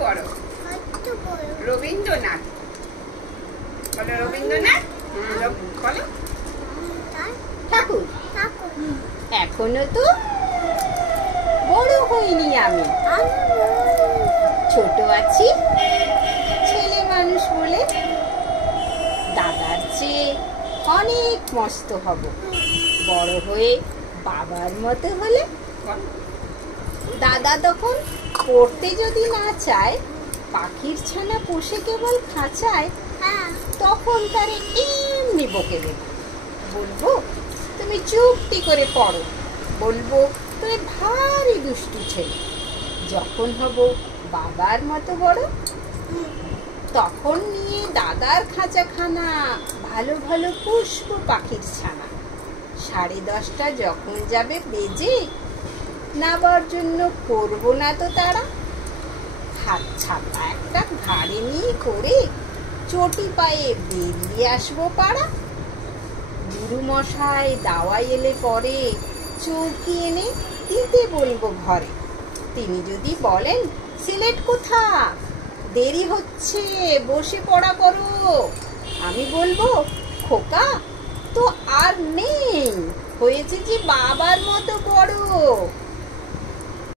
বড়? রবীন্দ্রনাথ। বলো রবীন্দ্রনাথ। বলো ঠাকুর। এখনো তো বড় হইনি আমি, ছোট আছি, ছেলে মানুষ বলে। দাদার চেয়ে অনেক মস্ত হব বড় হয়ে বাবার মতো হলে। দাদা তখন পড়তে যদি না চায়, পাখির ছানা পোষে কেবল খাঁচায়, তখন তারে এমনি বকে দেব। বলবো তুমি চুপটি করে পড়ো, বলবো তুমি ভারী দুষ্টু ছেলে। যখন হব বাবার মতো বড়, তখন নিয়ে দাদার খাঁচাখানা ভালো ভালো পুষবো পাখির ছানা। 10:30 যখন যাবে বেজে, নাবার জন্য করবো না তো তারা। হাত ছাতা একটা ঘাড়ে নিয়ে করে চটি পায়ে বেরিয়ে আসবো পাড়া। গুরু মশাই দাওয়াই এলে পরে চৌকি এনে দিতে বলবো ঘরে। তিনি যদি বলেন সিলেট কোথা, দেরি হচ্ছে, বসে পড়া করো, আমি বলবো খোকা তো আর নেই, হয়েছে যে বাবার মতো বড়।